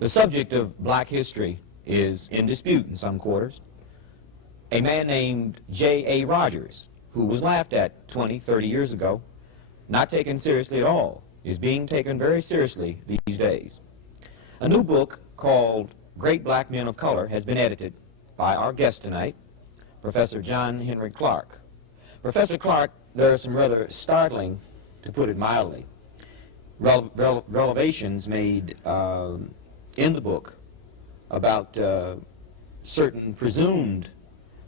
The subject of black history is in dispute in some quarters. A man named J.A. Rogers, who was laughed at 20, 30 years ago, not taken seriously at all, is being taken very seriously these days. A new book called Great Black Men of Color has been edited by our guest tonight, Professor John Henrik Clark. Professor Clark, there are some rather startling, to put it mildly, revelations made in the book about certain presumed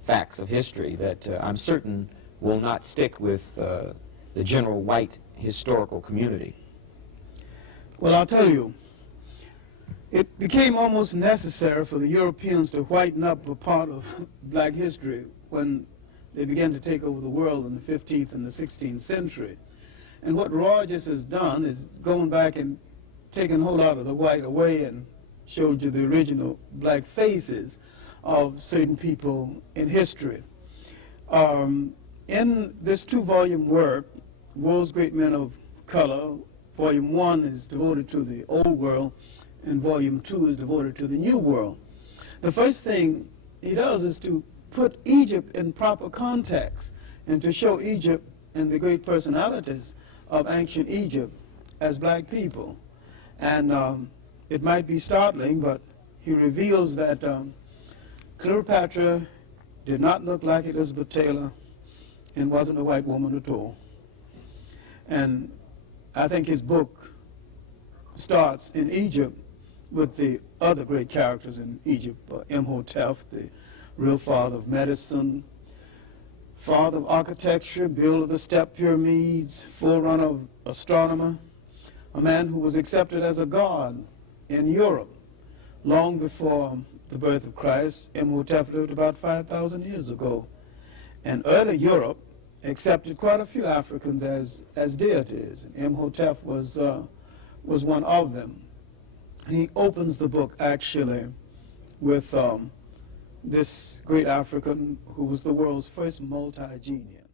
facts of history that I'm certain will not stick with the general white historical community. Well, I'll tell you, it became almost necessary for the Europeans to whiten up a part of black history when they began to take over the world in the 15th and the 16th century. And what Rogers has done is going back and taken a whole lot of the white away and showed you the original black faces of certain people in history. In this two-volume work, World's Great Men of Color, Volume 1 is devoted to the Old World, and Volume 2 is devoted to the New World. The first thing he does is to put Egypt in proper context and to show Egypt and the great personalities of ancient Egypt as black people. And it might be startling, but he reveals that Cleopatra did not look like Elizabeth Taylor and wasn't a white woman at all. And I think his book starts in Egypt with the other great characters in Egypt, Imhotep, the real father of medicine, father of architecture, builder of the step pyramids, forerunner of astronomer, a man who was accepted as a god in Europe long before the birth of Christ. Imhotep lived about 5,000 years ago. And early Europe accepted quite a few Africans as deities. And Imhotep was one of them. He opens the book actually with this great African who was the world's first multi-genius.